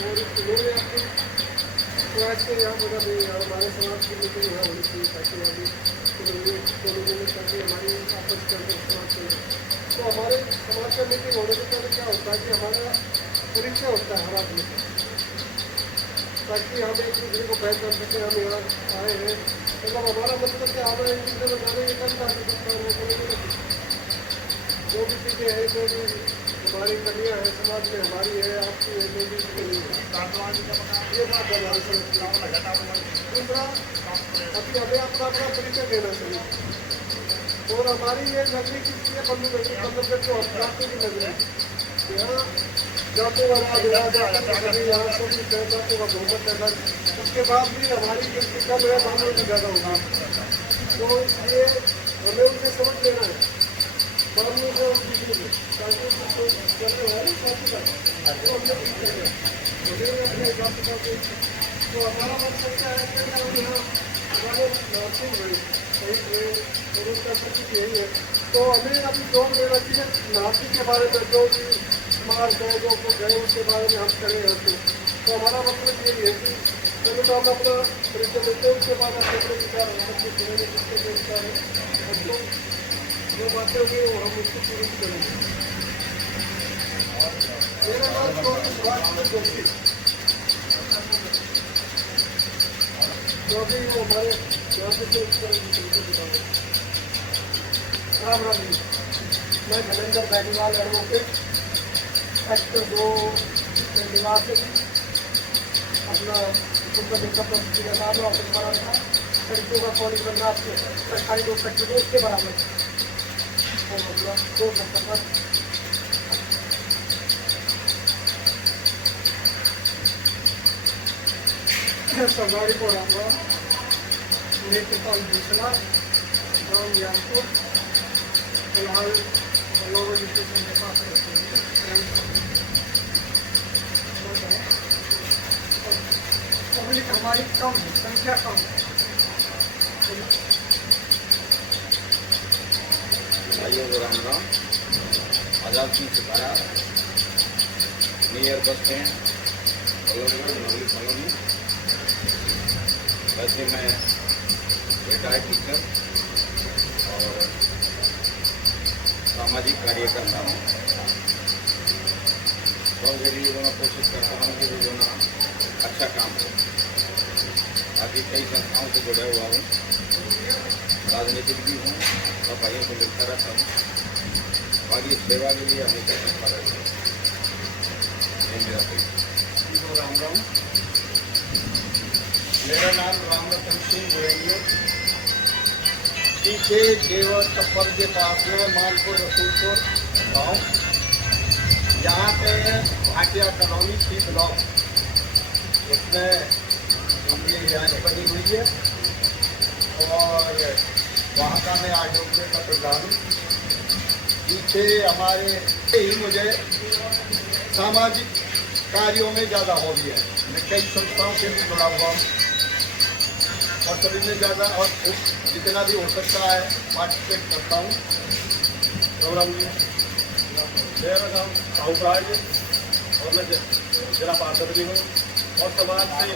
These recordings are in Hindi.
और उन्होंने अपनी प्रयास के यहाँ बोला भाई हमारे समाज की मीटिंग यहाँ होनी चाहिए ताकि अभी लोगों में ताकि हमारी आपस के अंदर समाज के तो हमारे समाज का मीटिंग होने से पहले क्या होता है कि हमारा परिचय होता है हर आदमी का, ताकि हम एक दूसरे को पहचान सकें हम यहाँ आए हैं। मतलब हमारा मतलब क्या हमें एक दूसरे में जाने के करना जो भी चीज़ें हैं जो भी हमारी कमियाँ हैं समाज में हमारी है आपकी है जो भी इसके लिए ये बात हमारी समझ। दूसरा अभी हमें अपना अपना परिचय देना चाहिए और हमारी ये नगरी किसकी है बंधु नगरी बंधुगढ़ को जाति की नगरी यहाँ जातों का राज यहाँ सभी जातों का बहुमत है। उसके बाद भी हमारी गिनती कम है बामनों की ज़्यादा होगी तो इसलिए हमें उनसे समझ लेना है बामनों को ताकि करने वाले जाति का तो हमने अपने जाति का तो हमारा मकसद क्या है कि हम यहाँ हमारे नर्सिंग हुए सही हुए और उसका सब कुछ यही है। तो हमें अभी जोर देना चाहिए नासिक के बारे में जो भी मार गए जो गए उसके बारे में हम करें यहाँ पे। तो हमारा मतलब यही है कि पहले तो हम अपना परिचय देते हैं उसके बाद हम अपने विचार अपने सुनेंगे जिसके जो विचार है तो जो बातें होंगी वो हम उसको पूरी करेंगे। मेरा नाम सुभाष जोशी जो अभी वो हमारे यहाँ पे राम राम जी। मैं धर्मेंद्र बैनीवाल एडवोकेट एक्ट 2 निवासी अपना का प्रस्तुति का नाम ऑफिस बना था सड़कों का कॉलेज बना सरकारी 2 फैक्ट्री उसके बराबर और मतलब 2 फैक्टर सरदारी को रामवा नेत्रपाल दूसरा गाँव यादपुर फिलहाल लोगों स्टेशन के पास रहते हैं। पब्लिक हमारी कम है संख्या कम है। भाइयों को Ram Ram. Azad Singh Sipaya near bus stand Navli colony. वैसे मैं रिटायर्ड टीचर और सामाजिक कार्यकर्ता हूँ। बहुत जल्दी जो मैं कोशिश करता हूँ कि जो ना अच्छा काम हो। बाकी कई संस्थाओं से जुड़ा हुआ हूँ, राजनीतिक भी हूँ और भाइयों को मिलता रहता हूँ। बाकी सेवा के लिए हमेशा करता रहता हूँ। राम राम। मेरा नाम रामरतन सिंह गोरेंगे। पीछे देवर टप्पर के पास में मानपुर रसूलपुर गाँव, यहाँ पे भाटिया कॉलोनी 3 ब्लॉक, इसमें ये रिहाइश बनी हुई है और वहाँ का मैं आयोजक का प्रधान हूँ। पीछे हमारे ही मुझे सामाजिक कार्यों में ज़्यादा हॉबी है। मैं कई संस्थाओं से भी जुड़ा हुआ हूँ और सभी में ज़्यादा और जितना भी हो सकता है पार्टिसिपेट करता हूँ। प्रोग्राम में मेरा नाम साहूराज और मैं जिला पार्षद भी हूँ और समाज से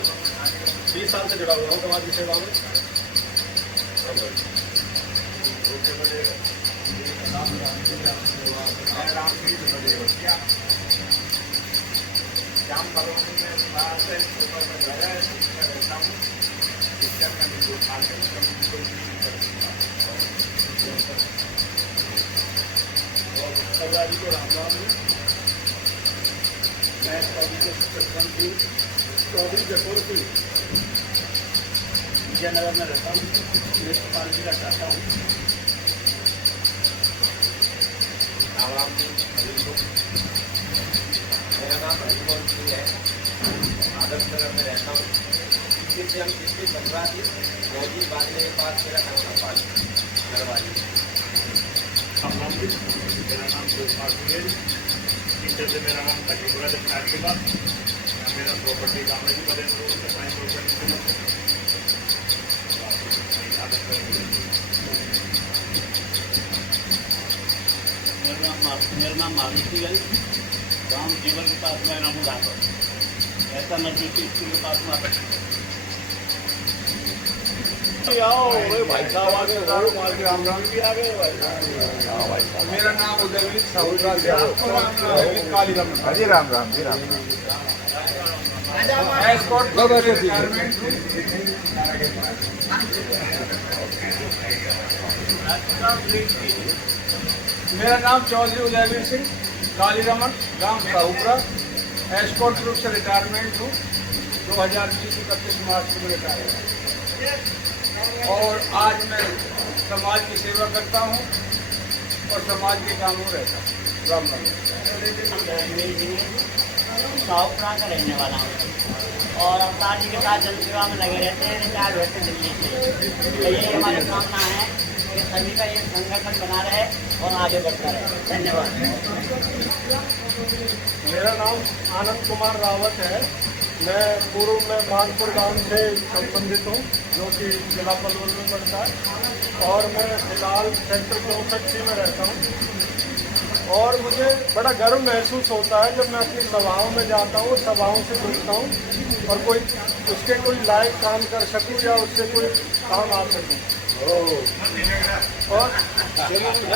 20 साल से जुड़ा हुआ हूँ समाज की सेवा में। जाम कॉलोनी में बाहर से ऊपर में घर है मैं रहता हूँ। शिक्षक का भी 2 साल से और सरदारी को राम राम हूँ। मैं 24 जसोर विजयनगर में रहता हूँ। नेत्रपाल जी का चाहता हूँ। मेरा नाम हरिमोहन सिंह है। आदर्श नगर में रहता हूँ। इससे हम किसकी 15 थी मोदी बांधने के बाद मेरा नाम नेपाल करवाई। मेरा नाम गोपाल सिंह। टीचर से मेरा नाम तकीपुरा दफ्तार के बाद मेरा प्रॉपर्टी काम है कि बड़े रोड से 5 मेरा नाम मारुति है। गाँव जीवन के पास मैं नाम राठौर ऐसा नजदीकी स्कूल के पास में आओ भाई साहब आगे राम राम भी आ गए भाई। मेरा नाम उदयवीर साहूरा कालीराम। जी राम राम जी राम। मेरा नाम चौधरी उदयवीर सिंह कालीरमन, गांव साहूपुरा। एस्कॉर्ट ग्रुप से रिटायरमेंट हूँ। 2020 31 मार्च को रिटायर हुआ और आज मैं समाज की सेवा करता हूँ और समाज के कामों रहता हूँ। राम राम। साहूपुरा का रहने वाला हूँ और अवतार जी के साथ जनसेवा में लगे रहते हैं। रिटायर होते दिल्ली से। तो ये हमारी कामना है कि सभी का ये संगठन बना रहे और आगे बढ़ता रहे। धन्यवाद। मेरा नाम आनंद कुमार रावत है। मैं पूर्व में मानपुर गांव से संबंधित हूँ, जो कि जिला पलवल में पड़ता है, और मैं फिलहाल सेक्टर 64 में रहता हूँ। और मुझे बड़ा गर्व महसूस होता है जब मैं अपनी सभाओं में जाता हूँ, सभाओं से जुड़ता हूँ और कोई उसके कोई लायक काम कर सकूँ या उससे कोई काम आ सकूँ। और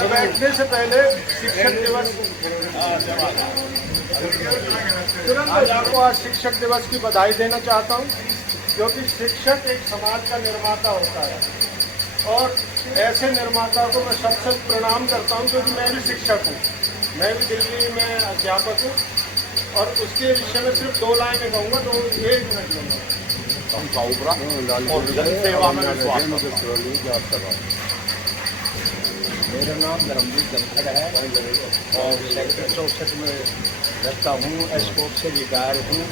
बैठने से पहले शिक्षक दिवस आज आपको आज शिक्षक दिवस की बधाई देना चाहता हूँ, क्योंकि शिक्षक एक समाज का निर्माता होता है और ऐसे निर्माता को मैं सबसे प्रणाम करता हूँ, क्योंकि मैं भी शिक्षक हूँ। मैं भी दिल्ली में अध्यापक हूँ और उसके विषय में सिर्फ 2 लाइनें कहूँगा, तो 1 मिनट लूँगा। जनसेवा में मेरा नाम धर्मवीर धनखड़ है और सेक्टर 64 में रहता हूँ। एस्कॉर्ट से रिटायर हूँ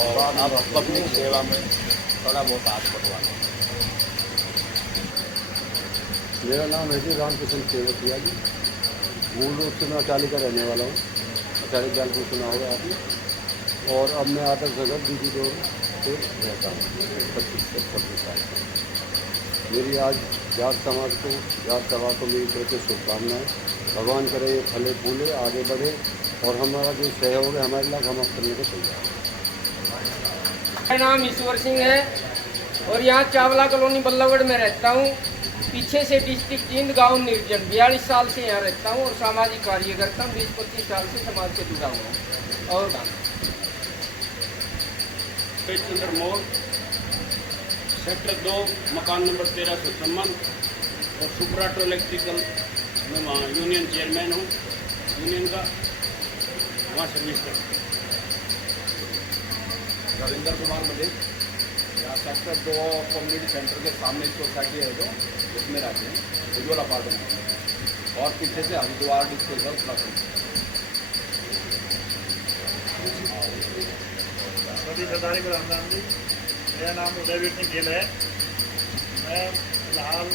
और अब पब्लिक सेवा में थोड़ा बहुत हाथ पटवाना। मेरा नाम है जी रामकृष्ण सेवकिया जी। मूल रूप से मैं अटाली का रहने वाला हूँ। अटाली जाल को सुना होगा आपने। और अब मैं आदर्श नगर DD रोड से रहता हूँ 25 से 26 साल। मेरी आज जाट समाज को, जाट सभा को मेरी तरफ से शुभकामनाएँ। भगवान करे ये फले फूले, आगे बढ़े और हमारा जो सहयोग है हमारे लाख हम अब करने को तैयार। मेरा नाम ईश्वर सिंह है और यहाँ चावला कॉलोनी बल्लभगढ़ में रहता हूँ। पीछे से डिस्ट्रिक्ट जींद, गांव निर्जन। 42 साल से यहाँ रहता हूँ और सामाजिक कार्य करता हूँ। 20-25 साल से समाज से जुड़ा हुआ हूँ। और चंद्र मोड़, सेक्टर 2, मकान नंबर 1353 और सुप्राटो इलेक्ट्रिकल में वहाँ यूनियन चेयरमैन हूँ, यूनियन का वहाँ सर्विस करता हूँ। रविंद्र कुमार मलिक, यहाँ सेक्टर 2 कम्युनिटी सेंटर के सामने सोसाइटी है जो उसमें रहते हैं, उज्ज्वल अपार्टमेंट और पीछे से हरिद्वार डिस्पोजल प्लाटून। सभी सरदारी को राम राम जी। मेरा नाम उदयवीर सिंह गिल है। मैं फिलहाल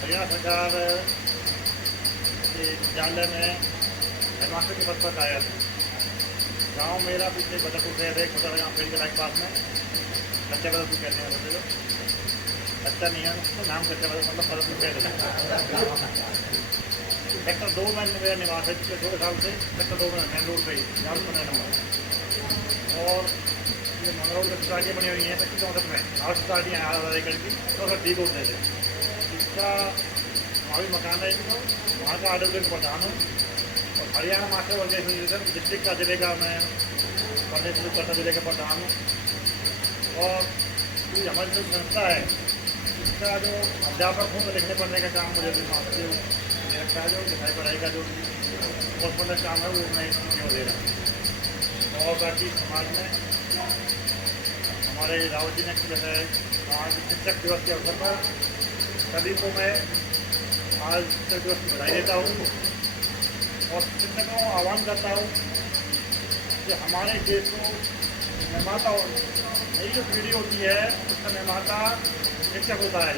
हरियाणा सरकार के विद्यालय में हेडमास्टर के पद पर आया था। गांव मेरा पीछे बदरपुर से है, गाँव फील्ड के पास में कच्चा बदरपुर कहते हैं। बदल कच्चा नहीं है, उसका नाम कच्चा बदल मतलब बदरपुर कहते हैं। सेक्टर 2 में मेरा निवास है। पिछले 2 साल से सेक्टर 2 में मेन रोड पर ही 15 नंबर। और ये मंगलौर की सोसाइटियाँ बनी हुई हैं 25-64 में। 8 सोसाइटियाँ हैं 8,000 एकड़ की, 64 डी बोलते हैं। इसका हमारी मकान है, वहाँ का आडब्ल्यू का प्रधान हूँ और हरियाणा मास्टर ऑर्गेनाइजेशन डिस्ट्रिक्ट का जिले का मैं पंडित करता जिले का प्रधान हूँ। और ये हमारी जो संस्था है इसका जो अध्यापक हूँ तो लिखने पढ़ने का काम मुझे लगता है, जो लिखाई पढ़ाई का जो कोर्सपोंडेंस काम है वो मैं क्यों दे रहा हूँ। और बाकी समाज में हमारे रावत जी ने जैसे आज शिक्षक दिवस के अवसर पर सभी को मैं आज शिक्षक दिवस की बधाई देता हूँ और शिक्षकों को आह्वान करता हूँ कि हमारे देश को निर्माता नई जो पीढ़ी होती है उसका निर्माता शिक्षक होता है।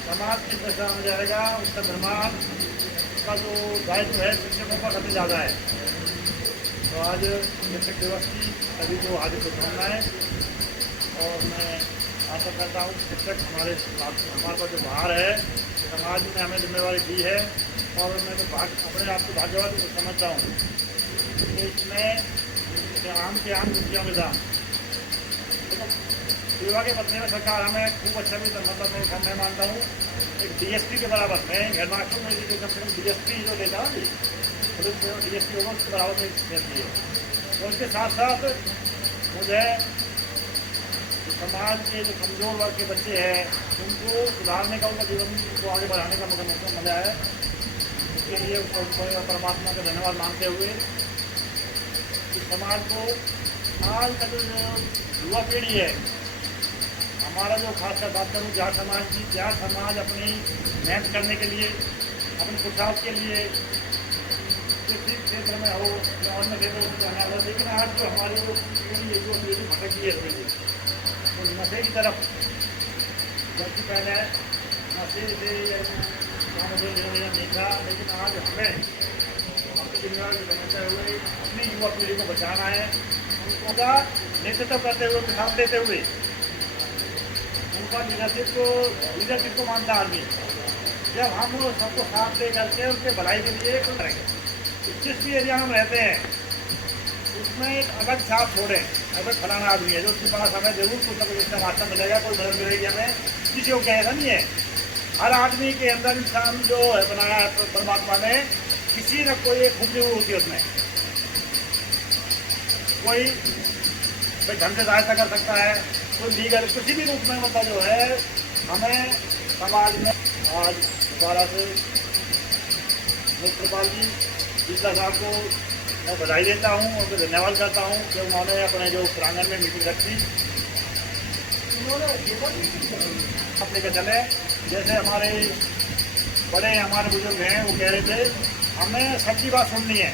समाज किस दशा में जाएगा उसका निर्माण का जो दायित्व है शिक्षकों का सबसे ज़्यादा है। तो आज शिक्षक दिवस की सभी को हार्दिक शुभकामनाएँ और मैं आशा करता हूँ शिक्षक हमारे पास जो बाहर है समाज ने हमें जिम्मेवारी दी है और मैं तो अपने आप को भाग्यवान समझता हूँ। तो इसमें आम के आम विद्या में था सेवा के बदले में सरकार हमें खूब अच्छा भी मतलब मैं मानता हूँ एक DSP के बराबर, मैं हेडमास्टर में कम से कम DSP जो लेता हूँ DSP होगा उसके बराबर में देती है। और उसके साथ साथ मुझे समाज के जो कमज़ोर वर्ग के बच्चे हैं उनको सुधारने का, उनका जीवन को आगे बढ़ाने का मौका मिला है। उसके लिए उसको परमात्मा का धन्यवाद मानते हुए इस समाज को आज का जो युवा पीढ़ी है हमारा, जो खासकर बात करूँ जाट समाज की, जाट समाज अपनी मेहनत करने के लिए, अपने सुधार के लिए किसी क्षेत्र में हो या अन्य क्षेत्रों में जाना हो, लेकिन आज जो हमारी जो पीढ़ी भटक गई है थोड़ी तो नशे की तरफ, जबकि पहले नशे से नहीं था, लेकिन आज हमें अपनी जिम्मेदारी समझते हुए अपनी युवा पीढ़ी को बचाना है, उनका नेतृत्व करते हुए, उनके साथ देते हुए उनका लीडरशिप को मानता आदमी जब हम सबको साथ दे करके उनके भलाई के लिए कुछ करेंगे। जिस भी एरिया में हम रहते हैं उसमें एक अलग छाप छोड़ें, अगर फलाना आदमी है जो उसके पास हमें जरूर कुछ ना कुछ इसका रास्ता मिलेगा, कोई मदद मिलेगी हमें, किसी को कहना नहीं है। हर आदमी के अंदर इंसान जो है बनाया है परमात्मा ने, किसी न कोई एक खूबी होती है उसमें, कोई ढंग से सहायता कर सकता है, कोई लीगल किसी भी रूप में मतलब जो है हमें समाज में। आज दोबारा से मुख्यपाल जी ईसा साहब को मैं बधाई देता हूँ और धन्यवाद करता हूँ कि उन्होंने अपने जो प्रांगण में मीटिंग रखी, उन्होंने अपने के चले, जैसे हमारे बड़े हमारे बुजुर्ग हैं वो कह रहे थे हमें सबकी बात सुननी है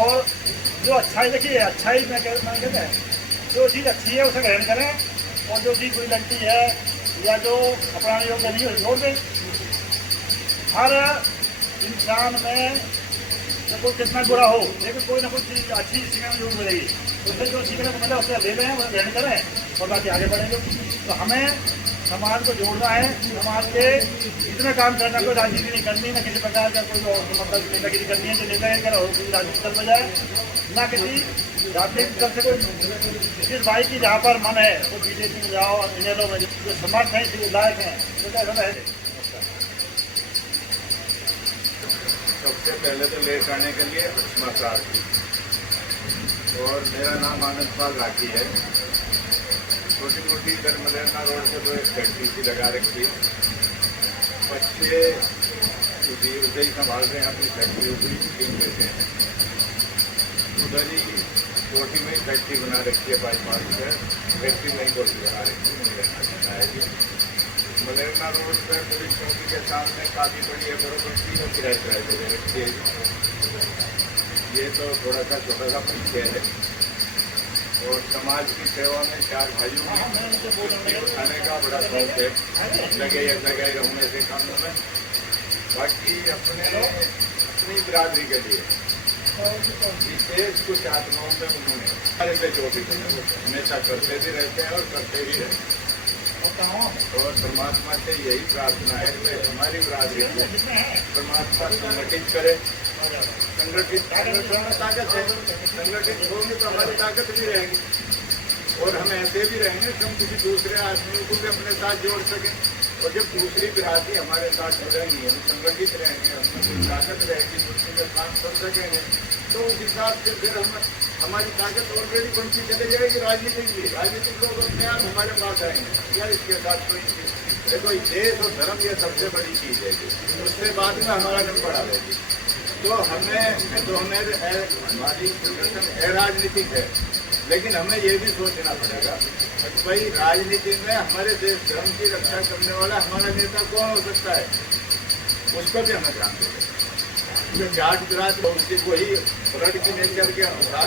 और जो अच्छाई देखिए, अच्छाई मैं कहता है जो चीज़ अच्छी है उसे ग्रहण करें और जो चीज़ कोई लगती है या जो अपनाने योग्य नहीं है छोड़ दें। हर इंसान में तो कोई कितना बुरा हो लेकिन कोई ना कोई चीज़ अच्छी सीखने में जरूर मिलेगी, उससे जो सीखने को मिला उससे ले लें, उसे ग्रहण करें और बाकी आगे बढ़ेंगे। तो हमें समाज को जोड़ना है, समाज के इतने काम करना, कोई राजनीति नहीं करनी, ना किसी प्रकार का कोई मतलब नेतागिरी करनी है जो नेता कर राजनीति कर में जाए, ना किसी राजनीतिक दल से कोई। जिस भाई की जहाँ पर मन है वो बीजेपी में जाओ और इंडियनों में जो समर्थ हैं, जो लायक हैं, तो ऐसा है। सबसे पहले तो लेट आने के लिए नमस्कार की, और मेरा नाम आनंद पाल राठी है। छोटी मोटी इधर मलेरना रोड से तो एक फैक्ट्री सी लगा रखी, बच्चे उधर ही संभाल रहे हैं अपनी फैक्ट्री, उधर टीम लेते हैं, उधर ही कोठी में फैक्ट्री बना रखी है, बाईपास पर फैक्ट्री में ही कोठी बना रखी है। मलेरना रोड पर पुलिस चौकी के सामने काफ़ी बड़ी है, बराबर 3 किराए दे रखी है। ये तो थोड़ा सा छोटा सा परिचय है और समाज की सेवा में 4 भाइयों की उठाने का बड़ा शौक है, लगे रहने से काम में। बाकी अपनी बिरादरी के लिए विशेष कुछ आत्माओं में उन्होंने हमारे पे जो भी हमेशा करते भी रहते हैं और करते भी रहते हैं। और परमात्मा से यही प्रार्थना है कि हमारी बिरादरी को परमात्मा संगठित करे। संगठित में ताकत है, संगठित होंगे तो हमारी ताकत भी रहेगी और हम ऐसे भी रहेंगे कि हम किसी दूसरे आदमी को भी अपने साथ जोड़ सकें। और जब दूसरी बिरादरी हमारे साथ जुड़ेंगी, हम संगठित रहेंगे, हमें ताकत रहेगी, दूसरे का काम कर सकेंगे, तो उस हिसाब से फिर हमारी ताकत ऑलरेडी बनती चले जाएगी। राजनीतिक लोग अपने आप हमारे पास आएंगे यार इसके साथ कोई देखो, देश और धर्म ये सबसे बड़ी चीज़ है, उससे बाद में हमारा नंबर बढ़ा देगी। तो हमें हमारी संगठन है राजनीतिक है, लेकिन हमें ये भी सोचना पड़ेगा भाई राजनीति में हमारे देश धर्म की रक्षा करने वाला हमारा नेता कौन हो सकता है, उसको भी हमें ध्यान देना। जो जाट बिराद उसकी वही ब्लड की नेचर के अनुसार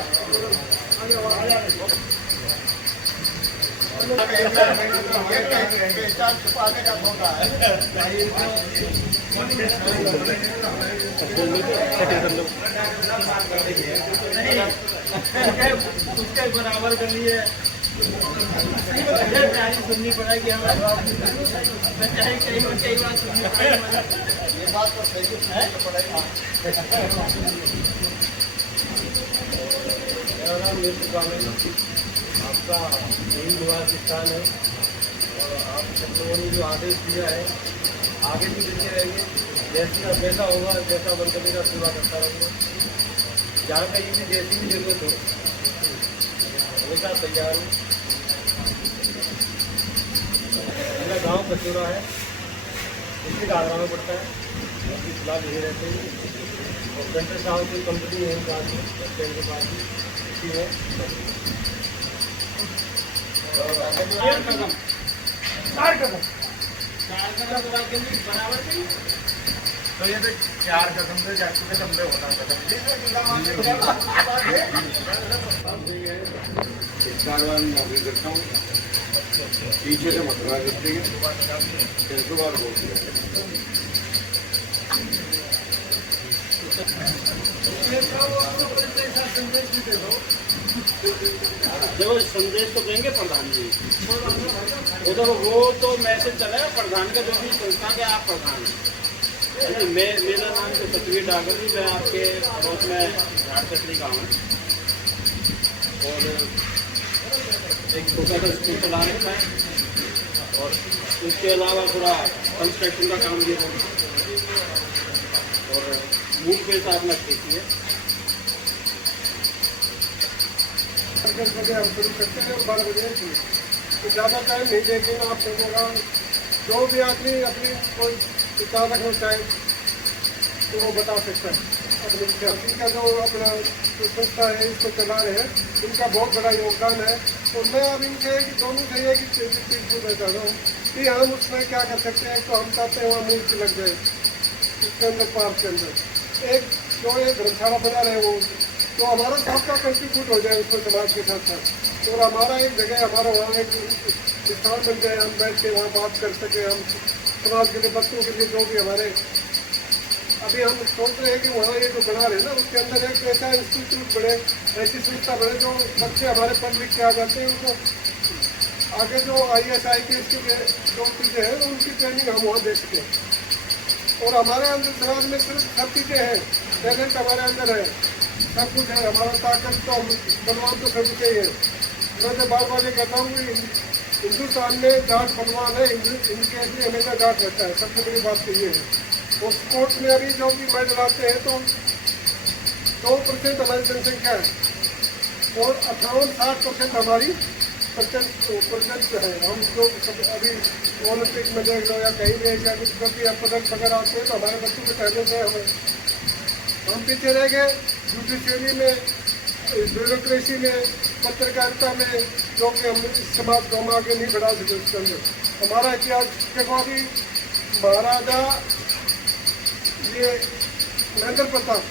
छुपाने का होता है। उसके बराबर कर लिए सुननी पड़ेगी हमें, कई बार सुननी पड़ेगी। ये बात तो सही है, पड़ेगी। मेरा नाम नीति आपका यही निवास स्थान है और आप सब लोगों ने जो आदेश दिया है आगे भी देते रहेंगे। जैसा होगा, जैसा बन सकेगा पूरा करता रहूँगा। जहाँ कहीं भी जैसी भी जरूरत हो हमेशा तैयार हूँ। मेरा गांव कचौरा है, इसके आगरा में पड़ता है। अभी फिलहाल यही रहते हैं और सेंटर साहब की कंपनी है पास में, बच्चे के पास ही इसी है। तो ये तो 4 कदम से जाके लंबे होना कारवां में नौकरी करता हूँ, पीछे से मथुरा करते हैं, 300 बार बोलते हैं। देखो संदेश तो देंगे प्रधान जी, उधर वो तो मैसेज चलेगा प्रधान का, जो भी संस्था के आप प्रधान हैं। मेरा नाम तो सतवीर डागर जी, मैं आपके पड़ोस में झाड़चकरी गाँव है और एक छोटा सा स्कूल चला रखा है और उसके अलावा थोड़ा कंस्ट्रक्शन का काम भी है और मूल के साथ में खेती है। हम शुरू करते हैं 12 बजे तो ज़्यादा टाइम नहीं देंगे। आप लोगों का जो भी आदमी अपनी कोई विचार रखना चाहे तो वो बता सकता है। अपनी जाति का जो अपना जो संस्था है इसको चला रहे हैं, उनका बहुत बड़ा योगदान है। और मैं अब इनसे दोनों से एक ही चीज़ पूछना चाह रहा हूँ कि हम उसमें क्या कर सकते हैं। तो हम चाहते हैं वहाँ मूर्ति लग जाए इसके अंदर, पार्क के अंदर एक जो ये धर्मशाला बना रहे वो, तो हमारा सबका कंट्रीब्यूट हो जाए उसमें समाज के साथ साथ। और हमारा एक जगह, हमारा वहाँ एक स्थान बन जाए, हम बैठ के वहाँ बात कर सके। हम समाज के लिए, बच्चों के लिए, जो भी हमारे अभी हम सोच रहे हैं कि वहाँ ये जो बना रहे हैं ना उसके अंदर एक ऐसा इंस्टीट्यूट बने, ऐसी संस्था बने जो बच्चे हमारे पढ़ लिख के आ जाते हैं, उनको आगे जो IAS IPS की जो चीज़ें हैं उनकी ट्रेनिंग हम वहाँ दे सकें। और हमारे अंदर समाज में सिर्फ सब चीज़ें हैं, टैलेंट हमारे अंदर है, सब कुछ है। हमारा ताकत तो हम बलवान तो सभी से ही है। मैं तो बार बार ये कहता हूँ कि हिंदुस्तान में जाट बलवान है, इनके लिए हमेशा जाट रहता है। सबसे बड़ी बात तो ये है। और स्पोर्ट्स में अभी जो भी मेडल आते हैं तो 2% हमारी जनसंख्या है और 58-60% हमारी परसेंट है। हम जो अभी ओलंपिक में देख लो या कहीं भी ऐसा कुछ करती पदक वगैरह आते हैं तो हमारे बच्चों के टैलेंट है। हम पीछे रह गए जुडिशरी में, ब्यूरोक्रेसी में, पत्रकारिता में, जो कि हम इस समाज को हम आगे नहीं बढ़ा सके। उसके अंदर हमारा इतिहास देखो, अभी महाराजा ये महेंद्र प्रताप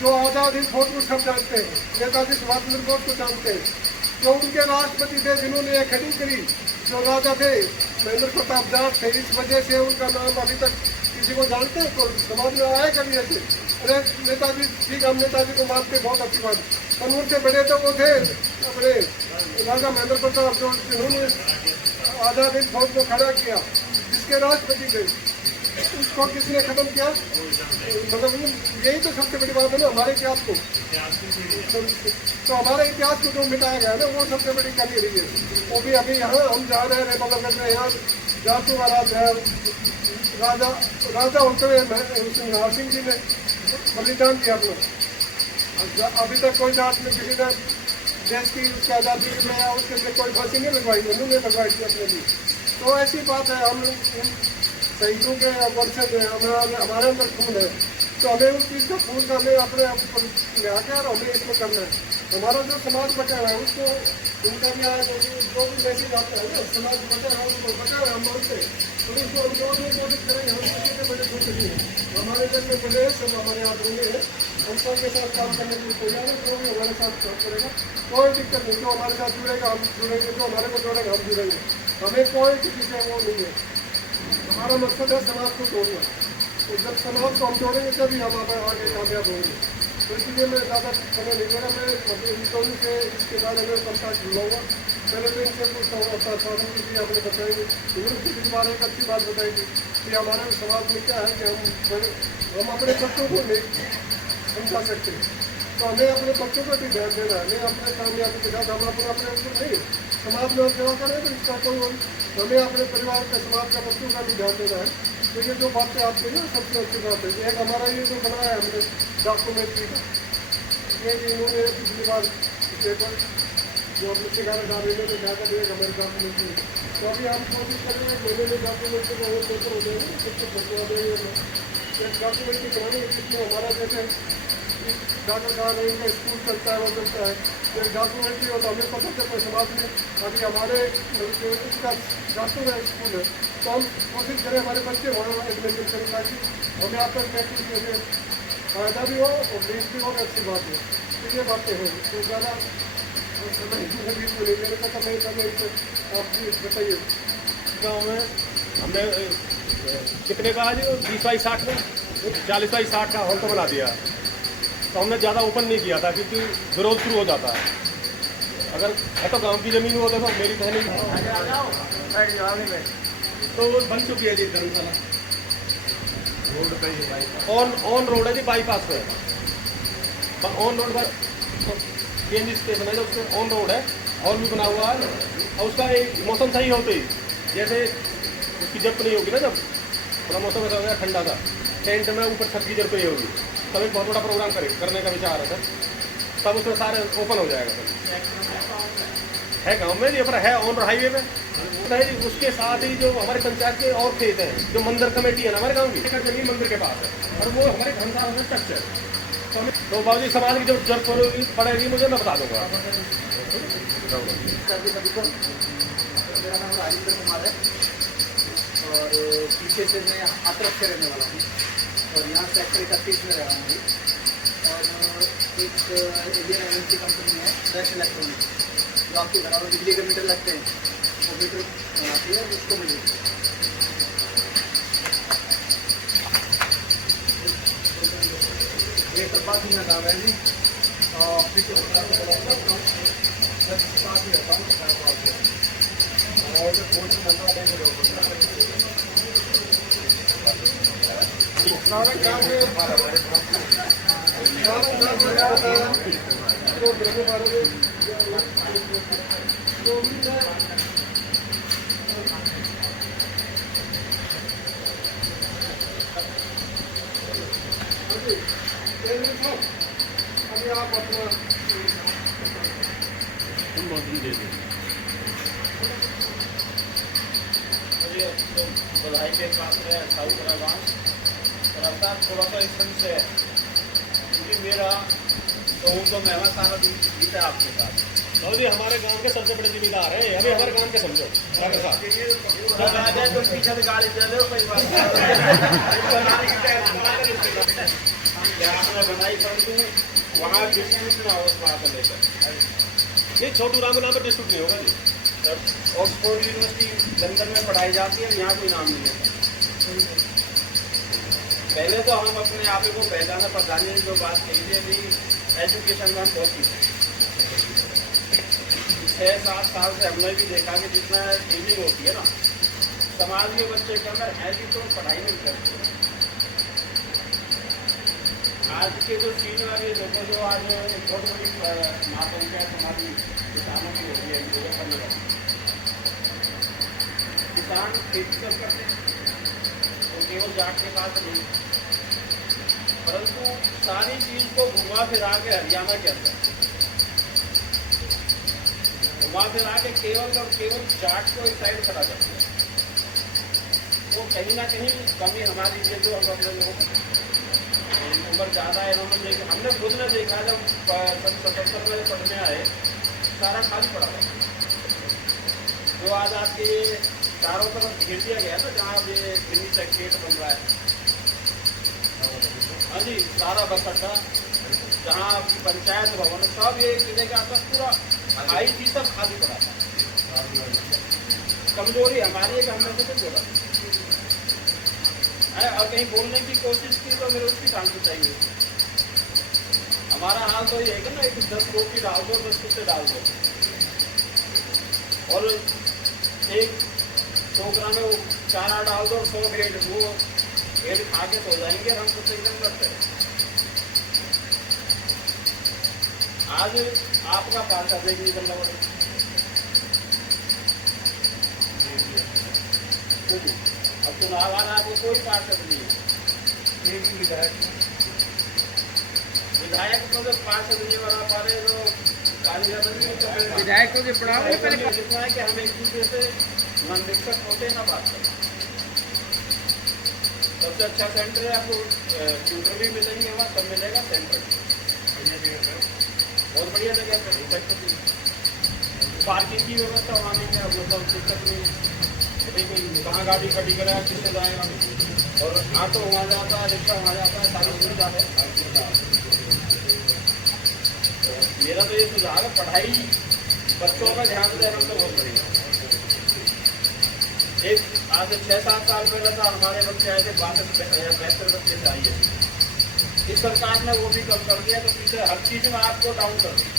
जो आज़ाद हिंद फौज को सब जानते हैं, नेताजी सुभाष चंद्र बोस को जानते हैं, जो उनके राष्ट्रपति थे जिन्होंने यह खड़ी करी, जो राजा थे महेंद्र प्रताप जाट थे। इस वजह से उनका नाम अभी तक किसी को जानते हैं तो समाज में आया कभी ऐसे। अरे नेताजी, ठीक, हम नेताजी को मानते, बहुत अच्छी बात, पर उनसे बड़े तो वो थे अपने राजा महेंद्र प्रताप, जो जिन्होंने आज़ाद हिंद फौज को खड़ा किया, जिसके राष्ट्रपति थे, उसको किसने खत्म किया? मतलब यही तो सबसे बड़ी बात है ना हमारे इतिहास को। तो हमारे इतिहास को जो मिटाया गया है ना वो सबसे बड़ी कमी रही है। वो भी अभी यहाँ हम जा रहे हैं, मतलब करते हैं यहाँ जाटों का राज है। राजा होते हुए नरसिंह सिंह जी ने बलिदान दिया अपना। अभी तक कोई जाट में किसी ने देश की उसकी आज़ादी में या उसके लिए कोई फांसी नहीं लगवाई, उन्होंने लगवाई थी अपने लिए। तो ऐसी बात है, हम शहीदों के वर्षद हमारे अंदर खून है, तो हमें उस चीज़ का खून का हमें अपने आप को ले आके और हमें इसको करना है। हमारा जो समाज बचा है उसको उनका भी आया, जो भी मैसेज आता है ना, समाज बचा है उसको बचा है, हम मानते हैं। तो उसको हम जो भी कोशिश करेंगे, हम किसी के बड़े खुश नहीं है। हमारे जैसे बड़े सब हमारे यहाँ होंगे हैं, हम सबके साथ काम करने के लिए तैयार है। जो भी हमारे साथ काम करेगा कोई दिक्कत नहीं, जो हमारे साथ जुड़ेगा हम जुड़ेंगे, जो हमारे को जोड़ेगा हम जुड़ेंगे। हमें कोई किसी से वो नहीं है। हमारा मकसद है समाज को जोड़ना, तो जब समाज को हम जोड़ेंगे तभी हम आगे कामयाब होंगे। तो इसलिए मैं ज़्यादा समय नहीं ले रहा, मैं इन दोनों से इसके बारे में कॉन्टैक्ट जुड़ाऊँगा। पहले तो इनसे पूछता हूँ अपना स्वागत कीजिए, आपने बताएंगे उन्होंने इस बारे में एक अच्छी बात बताएगी कि हमारे समाज में क्या है कि हम अपने बच्चों को नहीं समझा सकते। तो हमें अपने बच्चों का भी ध्यान देना है, नहीं अपने कामयाबी के साथ हम अपने ऊपर नहीं, समाज में सेवा करें तो इसका कोई हमें अपने परिवार का, समाज का, बच्चों का भी ध्यान देना है। तो ये जो बातें आपकी ना सबसे अच्छी बात है। एक हमारा ये जो बनाया है हमने डॉक्यूमेंट्री का, ये इन्होंने पिछली बार पेपर जो अपने सिखाने डाले में क्या कर दिया हमारे डॉक्यूमेंट्री, तो अभी हम कोशिश करेंगे महीने में डॉक्यूमेंट्री का वो पेपर हो जाएगा, सबसे पहुँचा देंगे। एक डॉक्यूमेंट्री बनाने कितने हमारा जैसे डॉक्टर साहब इनका स्कूल चलता है, वो चलता है, एक डॉक्यूमेंट्री हो तो हमें पता चलता है समाज में अभी हमारे इसका डॉक्टर है स्कूल है, तो हम कोशिश करें हमारे बच्चे वहाँ एडमिशन करें ताकि हमें आपस में जैसे फायदा भी हो और लीज भी हो, अच्छी बात है। तो ये बातें हैं, तो ज़्यादा समय बीच में मेरे का समय समय आप भी बताइए। गाँव में हमने कितने का आज 20/60 में 40/60 का हॉल तो बना दिया, तो हमने ज़्यादा ओपन नहीं किया था क्योंकि विरोध शुरू हो जाता है। अगर है तो गांव की ज़मीन हो, देखो मेरी बहन तो वो बन चुकी है जी धर्मशाला, रोड पे ऑन रोड है जी, बाईपास पे ऑन रोड पर सीएनजी स्टेशन है जो उसके ऑन रोड है, हॉल भी बना हुआ है। और उसका एक मौसम सही होते ही, जैसे उसकी जब नहीं होगी ना, जब थोड़ा मौसम ऐसा हो गया ठंडा सा, टेंट में ऊपर छत की जब पे होगी, तब एक बहुत बड़ा प्रोग्राम करने का विचार है सर, तब उसमें सारे ओपन हो जाएगा सर। है गांव में, ये पर है ऑन हाईवे पे है जी। उसके साथ ही जो हमारे पंचायत के और खेत हैं, जो मंदिर कमेटी है ना हमारे गांव की, जमीन मंदिर के पास है और वो हमारे घनसार में स्ट्रक्चर, तो बाबूजी समाज की जो जरूरत पड़ेगी मुझे मैं बता दूंगा। मेरा नाम राजेंद्र कुमार है और पीछे से मैं हाथरस से रहने वाला हूँ और यहाँ सेक्टर 31 में रहा हूँ। और एक इंडियन एमएनसी कंपनी है फ्रेश इलेक्ट्रॉनिक, जो आपके घरों में बिजली के मीटर लगते हैं, वो मीटर बनाती है, उसको मिलेगी। ये सब बात ही नाम है जी, पीछे साथ ही रहता हूँ और जो कोचिंग करता अभी आप अपना बधाई के पास है साउथरा गाँव, रास्ता थोड़ा सा स्टैंड से है क्योंकि मेरा तो मैं सारा दिन बीता आपके साथ। जी हमारे गांव के सबसे बड़े जिम्मेदार है, अभी हमारे गांव के समझो डॉक्टर साहब आ जाए तो पीछे से गाड़ी दे दो, कोई बात नहीं बनाई कर दूँ वहाँ डिस्ट्रीब्यूट ना हो वहाँ को लेकर। ये छोटू राम नाम पर डिस्ट्रिक्ट नहीं होगा जी। ऑक्सफोर्ड यूनिवर्सिटी लंदन में पढ़ाई जाती है, यहाँ कोई नाम नहीं है। पहले तो हम अपने आप को पहचाना पहचाने की जो बात कही थी, अभी एजुकेशन में हम बहुत पीछे 6-7 साल से हमने भी देखा कि जितना फीलिंग होती है ना समाज के बच्चे के अंदर है कि तो पढ़ाई नहीं करते। आज के जो सीन वाले लोगों जो आज बहुत बड़ी महासंख्या हमारी किसानों की होती है, किसान खेती कर करते हैं तो केवल जाट के पास नहीं, परंतु सारी चीज को घुमा फिरा के हरियाणा के अंदर घुमा फिरा के केवल और केवल जाट को एक साइड खड़ा करते हैं। वो कहीं ना कहीं कमी हमारी ये जो हम अपने लोग उम्र ज़्यादा है इन्होंने हमने खुद ने देखा जब 77 में पढ़ने आए सारा खाली पड़ा था। जो आज आपके चारों तरफ घेर दिया गया ना, जहाँ ये दिल्ली सेक्रेट बन रहा है, हाँ जी, सारा बस अड्डा जहाँ आपकी पंचायत भवन सब ये किले का सब पूरा आई चीज सब खाली पड़ा था। कमजोरी हमारी है कि हमने कुछ बोला है और कहीं बोलने की कोशिश की तो मेरे उसकी टांग चाहिए। हमारा हाल तो ये है कि ना एक 10 लोग की डाल दो, 10 कुत्ते डाल दो और एक टोकरा में वो चारा डाल दो और 100 भेड़, वो भेड़ खा के सो जाएंगे और हम कुछ एकदम करते हैं। आज आपका पार्षद एक निकल रहा है। अब चुनाव आना आपको कोई पार्षद नहीं है, एक ही विधायक को जब पार्षद नहीं बना पा रहे तो कारीगर नहीं, तो विधायकों के पड़ाव जितना है कि हम एक दूसरे से मनोरंजक होते ना बात करें। सबसे अच्छा सेंटर है, आपको ट्यूटर भी मिलेंगे वहाँ, सब मिलेगा सेंटर, बहुत बढ़िया जगह पर। पार्किंग की व्यवस्था वहाँ नहीं है, मतलब दिक्कत नहीं, लेकिन कहाँ गाड़ी खड़ी कराया, किससे जाएगा, और ऑटो वहाँ जाता है, रिक्शा वहाँ जाता है, सारी सुविधा है। मेरा तो ये सुझाव है, पढ़ाई बच्चों का ध्यान देना तो बहुत बढ़िया। एक आज से 6-7 साल पहले था, हमारे बच्चे आए थे 62-63 बच्चे चाहिए। इस सरकार ने वो भी कम कर दिया, तो पीछे हर चीज़ में आपको डाउन कर दिया।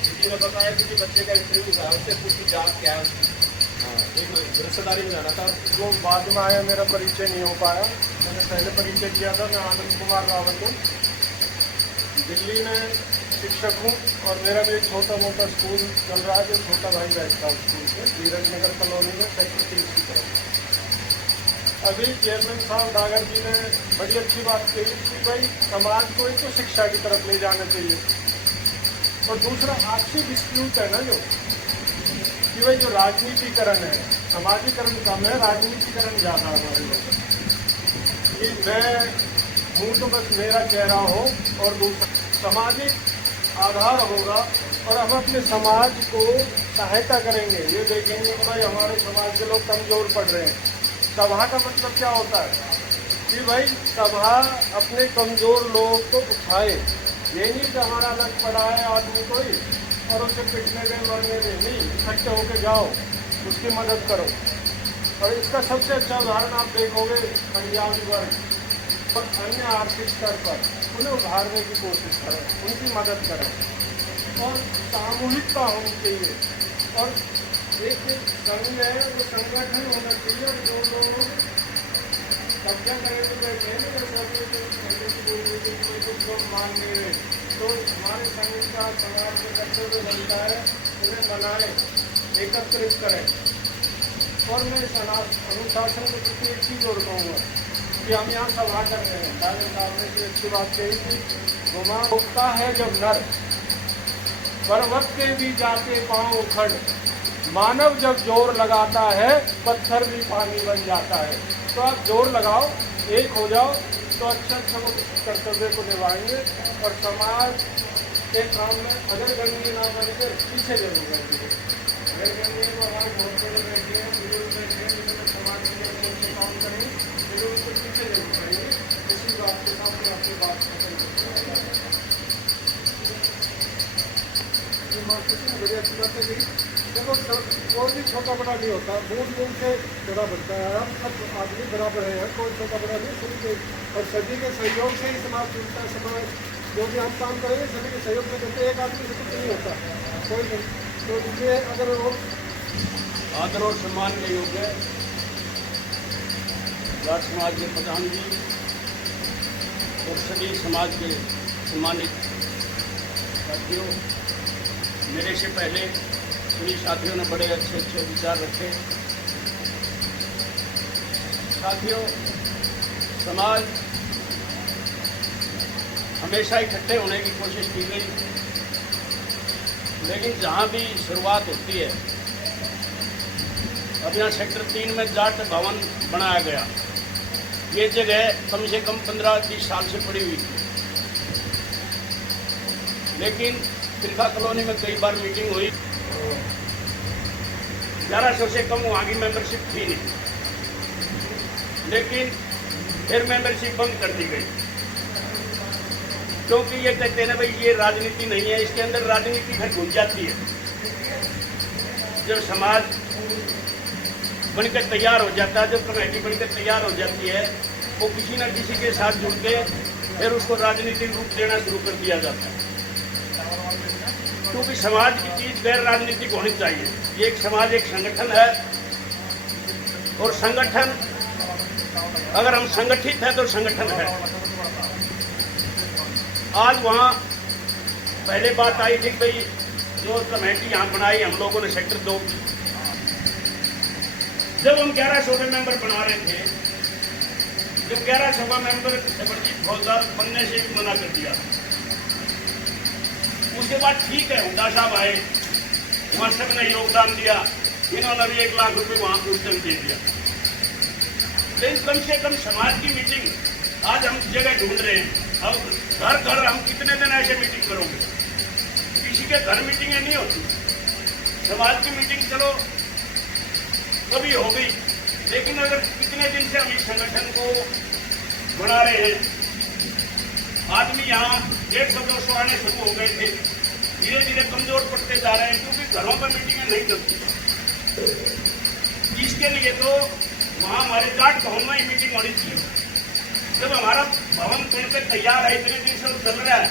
किसी ने बताया किसी बच्चे का इंटरव्यू था, उससे पूछी जात क्या है उसकी, एक रिश्तेदारी में जाना था। वो बाद में आया, मेरा परिचय नहीं हो पाया। मैंने पहले परिचय किया था, मैं आनंद कुमार रावत हूँ, दिल्ली में शिक्षक हूँ, और मेरा भी एक छोटा मोटा स्कूल चल रहा है, जो छोटा भाई बैठता है स्कूल से, धीरज नगर कॉलोनी में सेक्टर 30 की तरफ। अभी चेयरमैन साहब डागर जी ने बड़ी अच्छी बात कही कि भाई समाज को एक तो शिक्षा की तरफ ले जाना चाहिए, और दूसरा आपसी डिस्प्यूट है ना जो कि भाई जो राजनीतिकरण है, समाजीकरण कम है, राजनीतिकरण ज़्यादा हमारे लोग। कि मैं हूँ तो बस मेरा चेहरा हो, और दूसरा सामाजिक आधार होगा, और हम अपने समाज को सहायता करेंगे। ये देखेंगे कि भाई हमारे समाज के लोग कमज़ोर पड़ रहे हैं। सभा का मतलब क्या होता है कि भाई सभा अपने कमज़ोर लोगों को उठाए, ये नहीं कि हमारा अलग पड़ा है आदमी कोई और उसे पिटने दें, मरने दें, नहीं, इकट्ठे होकर जाओ, उसकी मदद करो। और इसका सबसे अच्छा उदाहरण आप देखोगे पंजाबी वर्ग और अन्य आर्थिक स्तर पर, उन्हें उभारने की कोशिश करें, उनकी मदद करें, और सामूहिकता होनी चाहिए। और एक संघ है, वो संगठन होना चाहिए, और जो लोग कब्जा करें तो बैठे कुछ लोग मान नहीं रहे, तो हमारे संघ का समाज में कर्तव्य बनता है उन्हें बनाए, एकत्रित करें। और मैं अनुशासन को किसी एक चीज़ और कहूँगा कि हम यहाँ सभा कर रहे हैं, डाले साहब ने भी अच्छी बात कही थी, घुमा उगता है जब नर, पर्वत के भी जाके पाँव उखड़, मानव जब जोर लगाता है पत्थर भी पानी बन जाता है। तो आप जोर लगाओ, एक हो जाओ, तो अच्छा वो कर्तव्य को निभाएंगे, और समाज के काम में अगर गणनीय ना बनकर पीछे जरूर रहेंगे। अगर गणनीय को हमारे बहुत बड़े बैठे हैं, बुजुर्ग बैठे हैं, जिन्होंने समाज के लिए अच्छे काम करें, जरूर उसको पीछे जरूर रहेंगे। इसी बात के साथ मैं अपनी बात खत्म करता हूँ। बड़ी अच्छी बात है कि देखो कोई भी छोटा बड़ा नहीं होता, बूंद बूंद से बड़ा बनता है। हम सब आदमी बराबर हैं, कोई छोटा बड़ा नहीं, सभी के, और सभी के सहयोग से ही समाज चलता है। समाज जो भी हम काम करेंगे सभी के सहयोग से करते, एक आदमी से कुछ नहीं होता, कोई नहीं। तो इसलिए अगर वो आदर और सम्मान के योग्य जाट समाज के प्रधान जी और सभी समाज के सम्मानित साथियों, मेरे से पहले सभी साथियों ने बड़े अच्छे अच्छे विचार रखे। साथियों, समाज हमेशा इकट्ठे होने की कोशिश की गई, लेकिन जहाँ भी शुरुआत होती है, अब यहाँ सेक्टर 3 में जाट भवन बनाया गया। ये जगह कम से कम 15-20 साल से पड़ी हुई थी, लेकिन तिरखा कॉलोनी में कई बार मीटिंग हुई, 1100 से कम वहाँ की मेंबरशिप थी नहीं, लेकिन फिर मेंबरशिप बंद कर दी गई, क्योंकि ये कहते हैं भाई ये राजनीति नहीं है, इसके अंदर राजनीति फिर घुस जाती है। जब समाज बनकर तैयार हो जाता है, जब कमेटी बनकर तैयार हो जाती है, वो किसी न किसी के साथ जुड़ के फिर उसको राजनीतिक रूप देना शुरू कर दिया जाता है। क्योंकि समाज की चीज गैर राजनीतिक होनी चाहिए। ये एक समाज एक संगठन है, और संगठन अगर हम संगठित है तो संगठन है। आज वहाँ पहले बात आई थी भाई जो कमेटी यहाँ बनाई हम लोगों ने सेक्टर 2, जब हम 1100 मेंबर बना रहे थे, जब 1100 मेंबर जबरदस्त फौजदार बनने से भी मना कर दिया। उसके बाद ठीक है हुड्डा साहब आए, वहाँ सबने योगदान दिया, इन्होंने भी 1 लाख रुपए वहाँ उस दिन दे दिया। लेकिन कम से कम समाज की मीटिंग आज हम जगह ढूंढ रहे हैं। अब घर घर हम कितने दिन ऐसे मीटिंग करोगे? किसी के घर मीटिंगें नहीं होती। समाज की मीटिंग चलो कभी हो गई, लेकिन अगर कितने दिन से हम इस संगठन को बना रहे हैं, आदमी यहाँ 100-200 आने शुरू हो गए थे, धीरे धीरे कमजोर पड़ते जा रहे हैं क्योंकि घरों पर मीटिंगें नहीं चलती। इसके लिए तो वहाँ हमारे जाट भवन में ही मीटिंग होनी चाहिए। जब हमारा भवन बनकर तैयार है, इतने दिन से चल रहा है,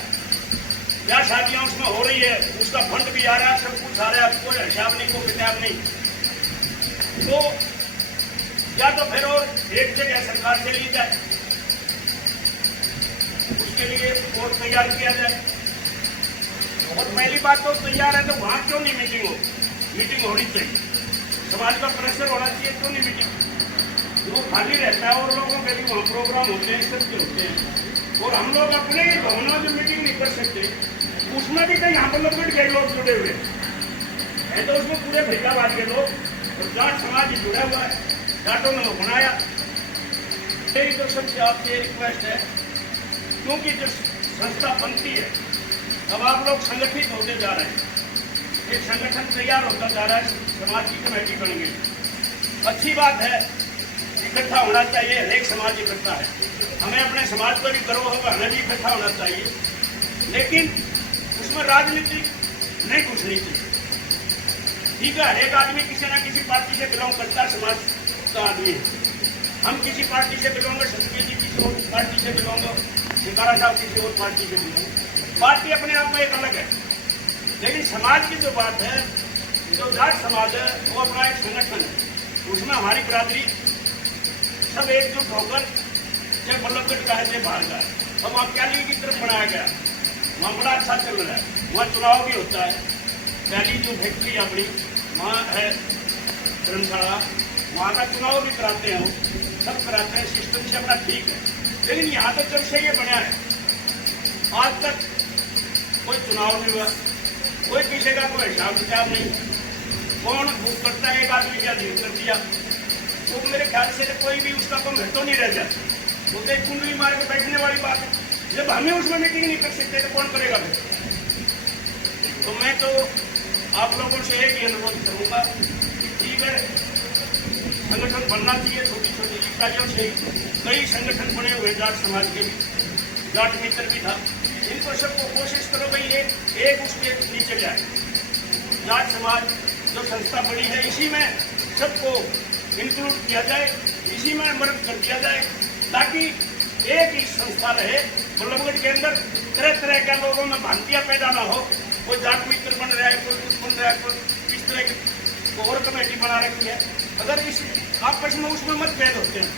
क्या शादियाँ उसमें हो रही है, उसका फंड भी आ रहा है, सब कुछ आ रहा है, कोई हिसाब नहीं, कोई किताब नहीं, तो या तो फिर और एक जगह सरकार से ली जाए, उसके लिए कोर्ट तैयार किया जाए। और पहली बात तो तैयार है तो वहाँ क्यों नहीं मीटिंग हो? मीटिंग होनी चाहिए, समाज का प्रेशर होना चाहिए, क्यों नहीं मीटिंग? वो खाली रहता है और लोगों के लिए वहाँ प्रोग्राम होते हैं, सबके होते हैं, और हम लोग अपने ही भवनों में मीटिंग नहीं कर सकते। उसमें भी कहीं यहाँ पर लोग के लोग जुड़े हुए हैं, तो उसमें पूरे फरीदाबाद के लोग और जाट समाज ही जुड़ा हुआ है, जाटों ने बनाया। मेरी तो सबसे आपसे रिक्वेस्ट है, क्योंकि जो संस्था बनती है, अब आप लोग संगठित होते जा रहे हैं, एक संगठन तैयार होता जा रहा है, समाज की कमेटी बन गई, अच्छी बात है, इकट्ठा होना चाहिए, हरेक समाज इकट्ठा है, हमें अपने समाज पर भी गर्व होगा, हमें भी इकट्ठा होना चाहिए, लेकिन उसमें राजनीति नहीं घुसनी चाहिए। ठीक है, हरेक आदमी किसी ना किसी पार्टी से बिलोंग करता है, समाज का आदमी है, हम किसी पार्टी से बिलोंग, सतबीर जी किसी और पार्टी से बिलोंग, शिकारा साहब किसी और पार्टी से बिलोंग, पार्टी अपने आप में एक अलग है, लेकिन समाज की जो बात है, जो जाट समाज है वो अपना एक संगठन है, उसमें हमारी बिरादरी सब एकजुट होकर, चाहे बल्लभगढ़ का है चाहे बाहर का है, अब वहाँ कैली की तरफ बनाया गया, वहाँ बड़ा अच्छा चल रहा है, वहाँ चुनाव भी होता है, पहली जो फैक्ट्री अपनी वहाँ है धर्मशाला, वहाँ का चुनाव भी कराते हैं, वो सब कराते हैं, सिस्टम से अपना ठीक है। लेकिन यहाँ तो जब से ये बना है आज तक कोई चुनाव नहीं हुआ, कोई किसी का कोई हिसाब किताब नहीं, कौन बुक करता है, एक आदमी क्या अधीन कर दिया, तो मेरे ख्याल से कोई भी उसका कोई महत्व नहीं रह जाता, वो तो एक कुंडली मार के बैठने वाली बात है। जब हमें उसमें मीटिंग नहीं कर सकते तो कौन करेगा फिर? तो मैं तो आप लोगों से एक ही अनुरोध करूँगा, ठीक है, संगठन बनना चाहिए, छोटी छोटी इकाइयों से कई संगठन बने हुए जाट समाज के भी, जाट मित्र भी था, इनको सबको कोशिश करो भाई एक उसके नीचे जाए, जाट समाज जो संस्था बड़ी है इसी में सबको इंक्लूड किया जाए, इसी में मदद कर दिया जाए, ताकि एक ही संस्था रहे बल्लभगढ़ के अंदर, तरह तरह के लोगों में भ्रांतियाँ पैदा ना हो, कोई जाट मित्र बन रहा है, कोई कुछ बन रहा है, कोई इस तरह की और कमेटी बना रखी है, अगर इस आपस में उसमें मतभेद होते हैं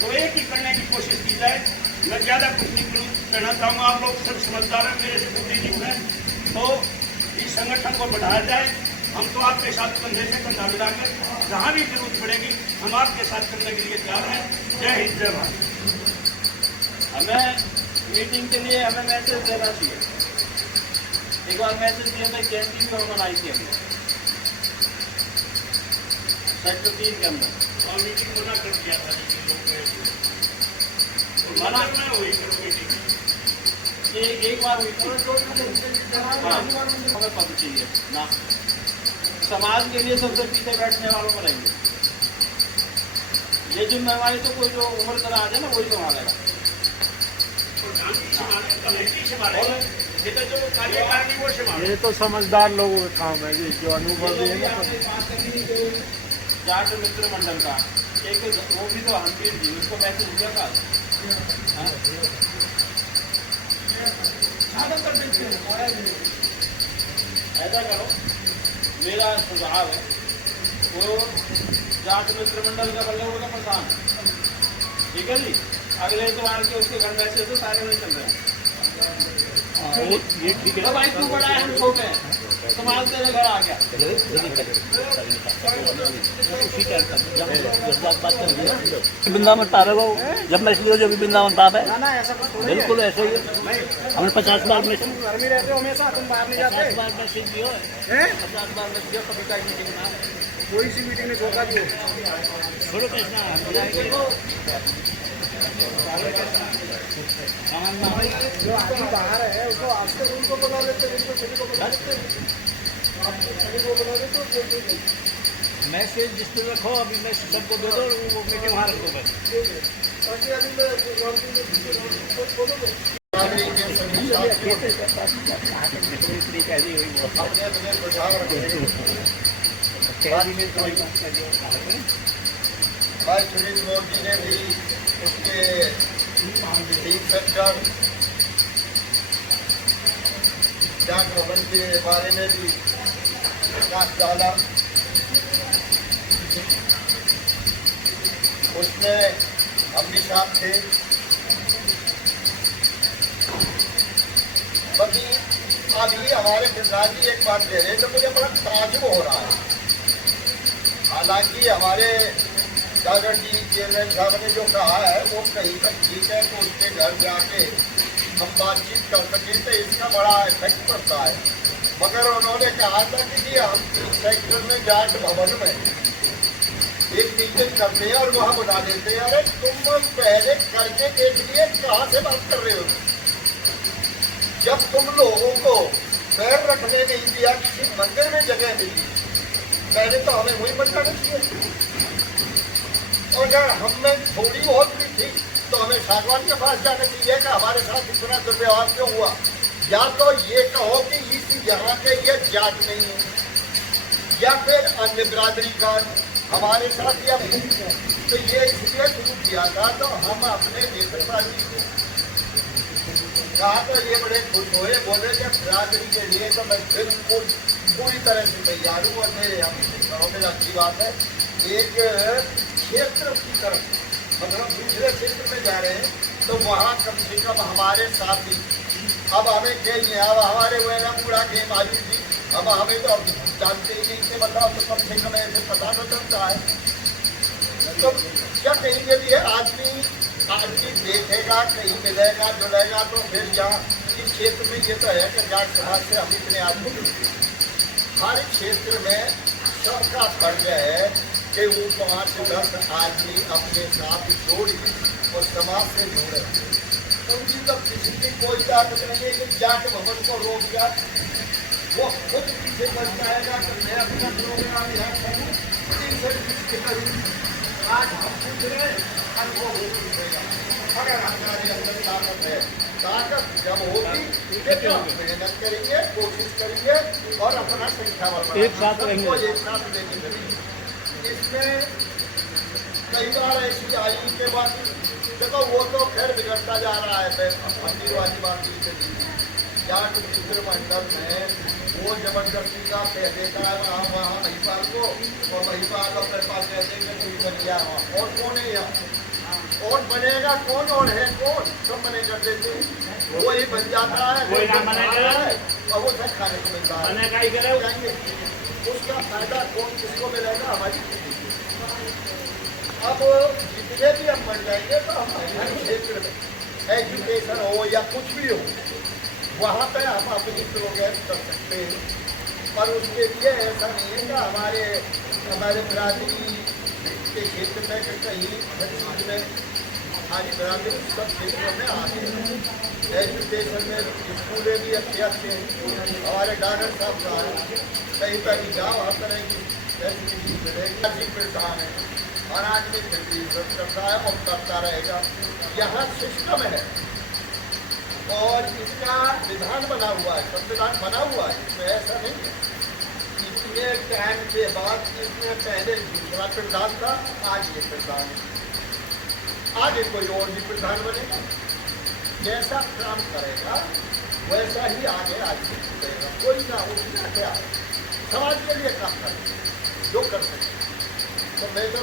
तो एक ही करने की कोशिश की जाए। मैं ज़्यादा कुछ नहीं कहना चाहूँगा, आप लोग सब समझदार हैं, मेरे से बुद्धिजीवी हैं, तो इस संगठन को बढ़ाया जाए। हम तो आपके साथ कंधे से कंधा मिलाकर जहाँ भी जरूरत पड़ेगी हम आपके साथ करने के लिए तैयार हैं। जय हिंद, जय भारत। हमें मीटिंग के लिए हमें मैसेज देना चाहिए, एक बार मैसेज दिया था, कैंटीन में बनाई थी हमने सेक्टर 3 के अंदर, और मीटिंग मना कर दिया था, मना में हुई मीटिंग ये एक बार हुई थी। हाँ, हमें पता चाहिए ना, समाज के लिए सबसे पीछे बैठने वालों को रहेंगे, ये जिम्मेवारी तो कोई जो उम्र तरह आ जाए ना वही संभालेगा, ये तो समझदार लोगों का काम है जी, जो अनुभव है ना। जाट मित्र मंडल का एक वो भी तो हंपीर जी, उसको मैसेज दिया था, ऐसा करो, मेरा सुझाव है, वो जाट मित्र मंडल का बल्लभगढ़ का प्रधान, ठीक है जी, अगले इतवार के उसके घर मैसेज तो सारे नहीं चल रहे हैं। ये ठीक है भाई, तू बड़ा है हम छोटे हैं, समाज तेरे घर आ गया। वृंदावन पाप है वो, जब मैं इसलिए जो भी वृंदावन पाप है, ना ऐसा कुछ थोड़ी है। बिल्कुल ऐसे ही है। हमने 50 बार में तुम घर में रहते हो हमेशा, तुम बाहर नहीं जाते 50 बार में सीख दियो है, हैं? 50 बार में सीखो, कभी का मीटिंग ना कोई सी मीटिंग में धोखा दियो। छोड़ो कृष्णा, हम जाएंगे जो आदमी बाहर है उसको आज तक उनको बुला लेते हैं, उनको सभी को बुला लेते हैं, आप सभी को बुला लेते हो। मैसेज जिस पे रखो, अभी मैं सबको दे दो, वो मीटिंग वहाँ रख दो बस। बाकी अभी मैं बोलूँगा अपने अपने प्रचार भाई सुनील मोदी ने भी उसके टीम सेंटर डाक भवन के बारे में भी प्रकाश डाला। उसमें हम भी साथ थे। अभी हमारे प्रधान जी एक बात कह रहे हैं तो मुझे बड़ा ताजुब हो रहा है। हालांकि हमारे दादा जी चेयरमैन साहब ने जो कहा है वो कहीं तक ठीक है, तो उसके घर जाके हम बातचीत कर सकें तो इसका बड़ा इफेक्ट पड़ता है। मगर उन्होंने कहा था कि जी हम सेक्टर में जाट भवन में एक मीटिंग करते हैं और वहाँ बुला देते हैं। अरे तुम पहले करके देख लिए, कहाँ से बात कर रहे हो? जब तुम लोगों को पैर रखने नहीं दिया, किसी मंदिर में जगह मिली, पहले तो हमें वही बताना चाहिए। और अगर हमें थोड़ी बहुत भी थी तो हमें सागवान के पास जाना चाहिए कि हमारे साथ इतना दुर्व्यवहार क्यों हुआ। या तो ये कहो कि इस यहाँ के ये जाट नहीं है, या फिर अन्य बिरादरी का हमारे साथ या तो ये इसलिए शुरू किया था। तो हम अपने नेतृत्व कहा तो ये बड़े खुश हुए, बोले कि बिरादरी के लिए तो मैं बिल्कुल पूरी तरह से तैयार हूँ। और मेरे यहाँ में अच्छी बात है, एक क्षेत्र की तरफ मतलब दूसरे क्षेत्र में जा रहे हैं तो वहाँ कम से कम हमारे साथी, अब हमें कहीं अब हमारे वह पूरा गेम आई थी, अब हमें तो जानते ही नहीं थे, बताओ तो कम से कम ऐसे पता तो चलता है। तो क्या कहेंगे भी है, आदमी देखेगा, कहीं मिलेगा जुड़ेगा तो फिर यहाँ इस क्षेत्र में ये तो है कि जाट समाज से हम इतने आदमी हर क्षेत्र में सबका फर्ज है कि वो 5 से 10 आदमी अपने साथ जोड़ और समाज से जुड़े। तो उनकी तो किसी की कोई ताकत नहीं है कि जाट भवन को रोक दिया, वो खुद पीछे बच जाएगा कि मैं अपना प्रोग्राम यहाँ करूँ, 3 से 20 के करीब आज हम पूछ रहे और वो हो जाएगा। अगर हमारे अंदर ताकत है, ताकत जब होगी तो मेहनत करेंगे, कोशिश करेंगे और अपना संख्या बढ़ाएंगे, एक साथ लेके चलेंगे। इसमें कई बार ऐसी आई के बाद देखो वो तो खैर बिगड़ता जा रहा है, मंदिरवादी बात जाट मित्र मंडल में वो जबरदस्ती का कह देता है वहाँ महिपाल को, और महिपाल अपने पास कह देंगे कोई बन गया वहाँ, और कौन है यहाँ और बनेगा कौन और है कौन, सब बने कर देते वो ही बन जाता है, और वो सब खाने को मिलता है। उसका फायदा कौन किसको मिलेगा? हमारी अब जितने भी हम बन जाएंगे तो हम हर क्षेत्र में एजुकेशन हो या कुछ भी हो वहाँ पे हम अपनी प्रोग्रेस कर सकते हैं। पर उसके लिए ऐसा नहीं है कि हमारे बिरादरी के क्षेत्र में कहीं हर चीज में हमारी बिरादरी सब क्षेत्रों में आगे है। एजुकेशन में स्कूलें भी अच्छे हैं, हमारे डॉक्टर साहब का कहीं पर भी जाओ हर तरह की फैसिलिटी मिलेगी। प्रधान है और आज में करता है और करता रहेगा। यहाँ सिस्टम है और इसका विधान बना हुआ है, संविधान बना हुआ है, तो ऐसा नहीं है। इतने टाइम के बाद इसमें पहले दूसरा प्रधान था, आज ये प्रधान है, आगे कोई और भी प्रधान बनेगा। जैसा काम करेगा वैसा ही आगे करेगा, कोई ना उसका क्या समाज के लिए काम करेगा जो कर सके। तो मैं तो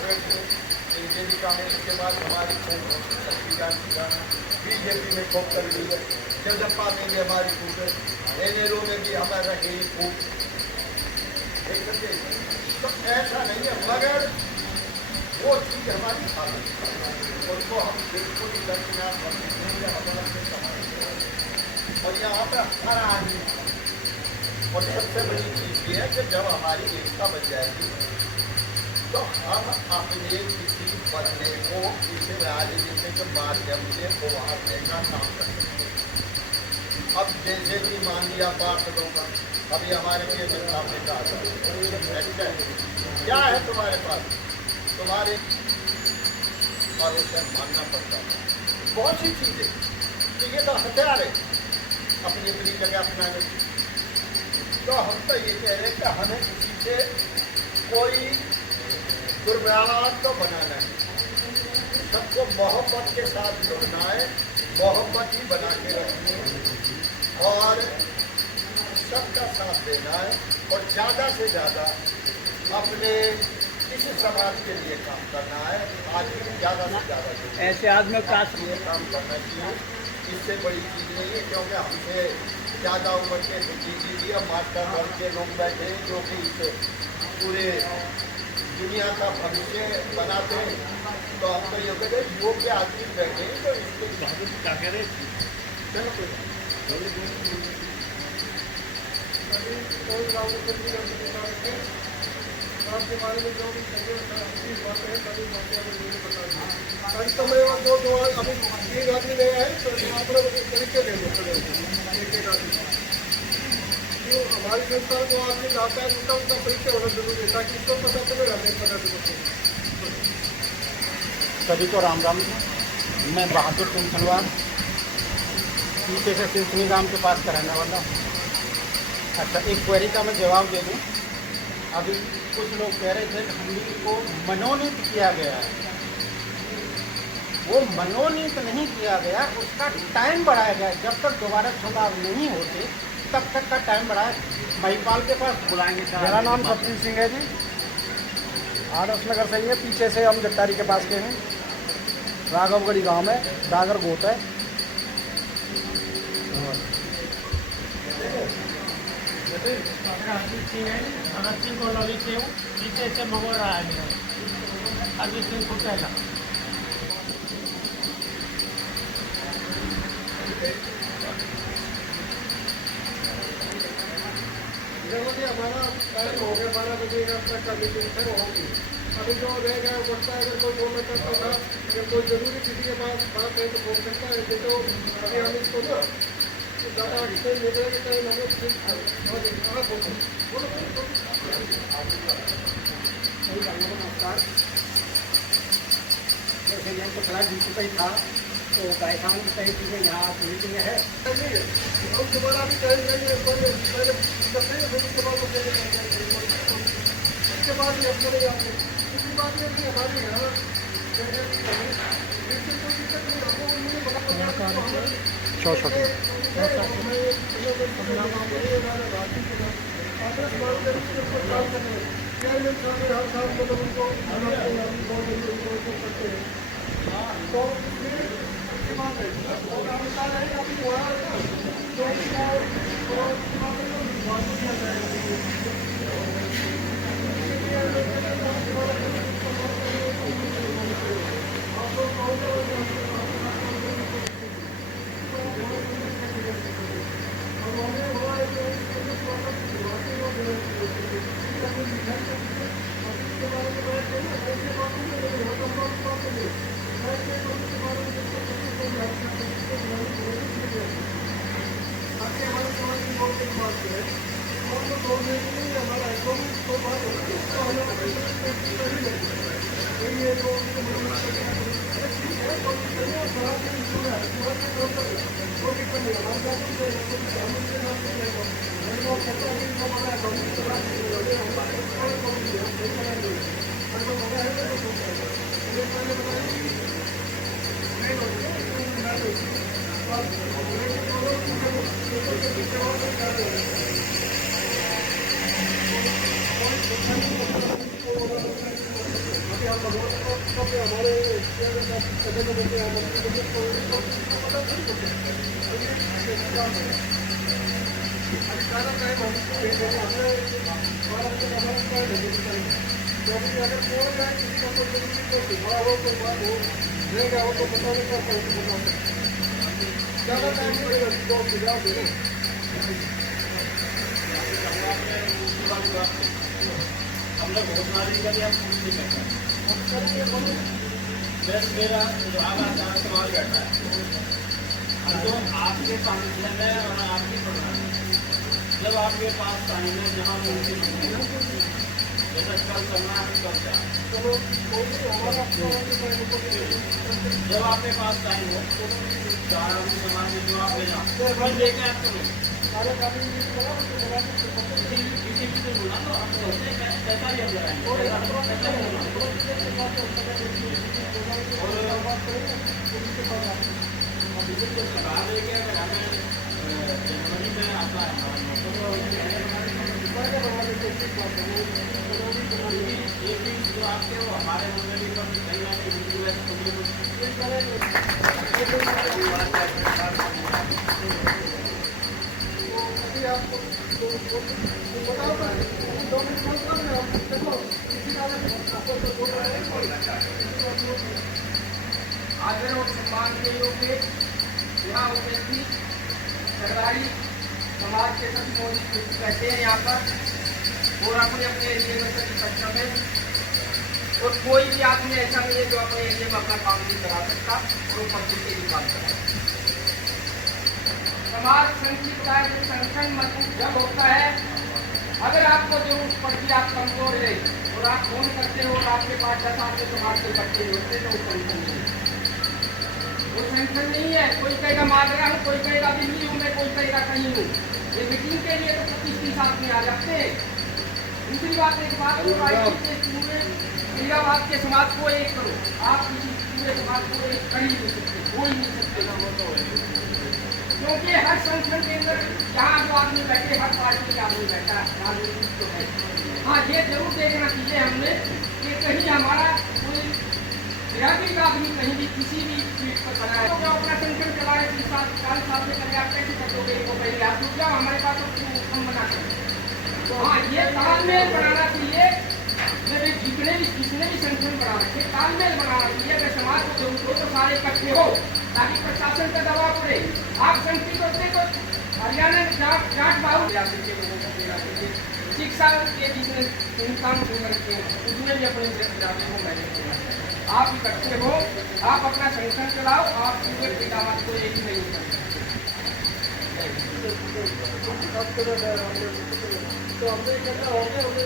बीजेपी का है, इसके बाद हमारी बीजेपी में खूब कर ली है। जगदप्पा में भी हमारी फूट है, एनेरो में भी हमारा रही फूट। देख सकते हैं, तो ऐसा नहीं है, मगर वो चीज़ हमारी खाली उनको हम बिल्कुल ही दरकिनार कर देंगे, हमारा और यहाँ पर हर आदमी। और सबसे बड़ी चीज़ ये है कि जब हमारी एकता बन जाएगी तो हम अपने किसी बदले को किसी राजनीति के माध्यम से उभारने का काम कर सकते हैं। अब जैसे कि मान लिया पार्षदों का, अभी हमारे लिए सामने कहा था, क्या है तुम्हारे पास, तुम्हारे और उसे मानना पड़ता है बहुत सी चीज़ें। तो ये तो हथियार है अपनी अपनी जगह अपनाने की। तो हम तो ये कह रहे हैं कि हमें किसी से कोई दुर्व्यवहार तो बनाना है, सबको मोहब्बत के साथ जोड़ना है, मोहब्बत ही बना के रखनी है और सबका साथ देना है और ज़्यादा से ज़्यादा अपने इस समाज के लिए काम करना है। आज ज़्यादा से ज़्यादा ऐसे आदमी का ये काम करना चाहिए, इससे बड़ी चीज़ नहीं है। क्योंकि हमसे ज़्यादा उम्र के जी और मास्टर वर्ग के लोग बैठे हैं जो कि इस पूरे दुनिया का भविष्य बनाते हैं। तो हम तो ये कहते हैं योग्य आदमी बैठे हैं, तो इसके क्या कह रहे हैं? आपके बारे में जो भी चाहिए बातें हैं सभी बातें हमें मुझे बता दें। आज तो मैं जो अभी 3 आदमी नए आए तो अपने तरीके ले लो एक आदमी। जो हमारी संस्था को आदमी लाता है उनका परिचय होना जरूरी है ताकि इसको पता चले नहीं पता चले। सभी को राम राम। मैं बहादुर सिंह खनवार पीछे से सिंसनी गांव के पास का रहने वाला हूँ। अच्छा, एक क्वेरी का मैं जवाब दे दूँ। अभी कुछ लोग कह रहे थे कि हम को मनोनीत किया गया है। वो मनोनीत नहीं किया गया, उसका टाइम बढ़ाया गया। जब तक दोबारा चुनाव नहीं होते तब तक का टाइम बढ़ाया। महिपाल के पास बुलाएंगे। मेरा नाम सतवीर सिंह है जी, आदर्श नगर से ही है। पीछे से हम जट्टारी के पास के हैं। राघवगढ़ी गांव में डागर गोत है। अजीत सिंह है, भगत सिंह कॉलोनी से हूँ। पीछे से मगोर रहा है मेरा अजीत सिंह कुटेला। हमारा टाइम हो गया 12 बजे तक का मीटिंग फिर होगी। अभी जो रह गया बढ़ता है, अगर कोई बोलना चाहता था अगर कोई जरूरी किसी के पास बात है तो बोल सकता है। तो अभी हम इसको ना ज़्यादा एक्सटेंड हो जाएगा टाइम हमें नमस्कार। जैसे मैं तो थोड़ा ड्यूटी पर ही था तो परेशान कई चीज़ें यहाँ मीटिंग है। हम दोबारा भी करेंगे पहले उसके बाद भी हम करेंगे आपको। दूसरी बात ये कि हमारे यहाँ कोई दिक्कत नहीं, हमको उन्होंने बता हमारे सारा टाइम हम हमने क्योंकि अगर कोई जाए किसी का कोई जरूरी को सुझाव हो तो बात हो रहेगा हो तो बताने का ज़्यादा टाइम नहीं लगेगा तो सुझाव दे रहे हमने घोषणारी का लिया पूछ नहीं करता मेरा सुझाव आता है सवाल बैठा है तो आपके सामने में और आपकी प्रधान जब आपके पास टाइम है जहाँ मुमकिन होंगे जैसा कल करना है कल क्या जब आपके पास टाइम हो चार समाज में जो आप ले जाओ लेके आपको किसी भी बोला तो आप पैसा ही लगा देंगे अगर हमें जनवरी में आता है एक भी जो आपके वो हमारे मंडली पर कहीं ना आदर और सम्मान के योग्य यहाँ उपस्थित सरदारी समाज के सभी मौजूद कहते हैं यहाँ पर और अपने अपने एरिए में सभी सक्षम है और कोई भी आदमी ऐसा नहीं है जो अपने एरिए में अपना काम नहीं करा सकता और वो पब्लिक के लिए काम करा समाज संकीर्णता के संगठन मजबूत जब होता है अगर आपको जरूरत पड़ती आप कमजोर है और आप फोन करते हो और आपके पास 10 आपके समाज के बच्चे होते तो वो संगठन नहीं है वो संगठन नहीं है कोई कहेगा मालरा हूँ कोई कहेगा दिल्ली हूँ मैं कोई कहेगा कहीं हूँ ये मीटिंग के लिए तो 25-30 आदमी आ जाते हैं दूसरी बात एक बात फरीदाबाद के समाज को एक करो आप किसी पूरे समाज को एक कर ही नहीं सकते हो ही नहीं सकते क्योंकि हर संगठन के अंदर जहाँ जो आदमी बैठे हर पार्टी के आदमी बैठा है राजनीति तो है हाँ ये जरूर देखना चाहिए हमने कि कहीं हमारा कोई ग्रामीण आदमी कहीं भी किसी भी चीज पर बना है तो अपना संगठन चला रहे 30 साल 40 साल से पहले आप कैसे करोगे इनको पहले आप रुक जाओ हमारे पास तो हम बना सकते तो हाँ ये तालमेल बनाना चाहिए जितने भी संगठन बना रखे तालमेल बनाना चाहिए अगर समाज को जरूरत हो तो सारे इकट्ठे हो ताकि प्रशासन का दबाव पड़े आप संगठित होते तो हरियाणा जाट बाहू शिक्षा के बिजनेस काम शुरू रखे हैं उसमें भी अपने जाति को मैनेज करना आप इकट्ठे हो आप अपना संगठन चलाओ आप पूरे फरीदाबाद को एक ही नहीं कर तो हमने इकट्ठा हो गया हमने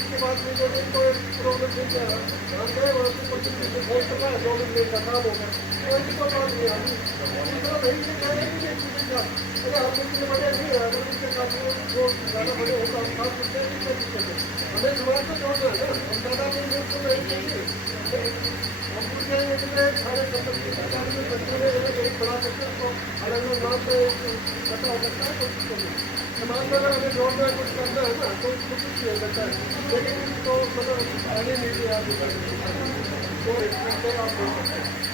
इसके बाद में जो इनको प्रॉब्लम मिल गया हम गए वहाँ से बहुत करना है 2 दिन का काम होगा कोई भी कोई बात नहीं आती दूसरा नहीं से कह रहे हैं कि अरे हम इतने बड़े नहीं है अगर उनके काम जो ज़्यादा बड़े होगा हम काम करते हैं नहीं कर सकते हमें समाज को जोड़ना है ना हम ज़्यादा नहीं तो नहीं चाहिए हम पूछ रहे हैं कि सारे संपत्ति सरकार में बच्चों ने एक बना सकते हैं तो अलग अलग नाम पर इकट्ठा हो सकता है कोशिश करें समाज में अगर हमें जोड़ना है कुछ करना है ना तो कुछ नहीं हो सकता है लेकिन तो मतलब आगे नहीं दिया तो आप बोल सकते हैं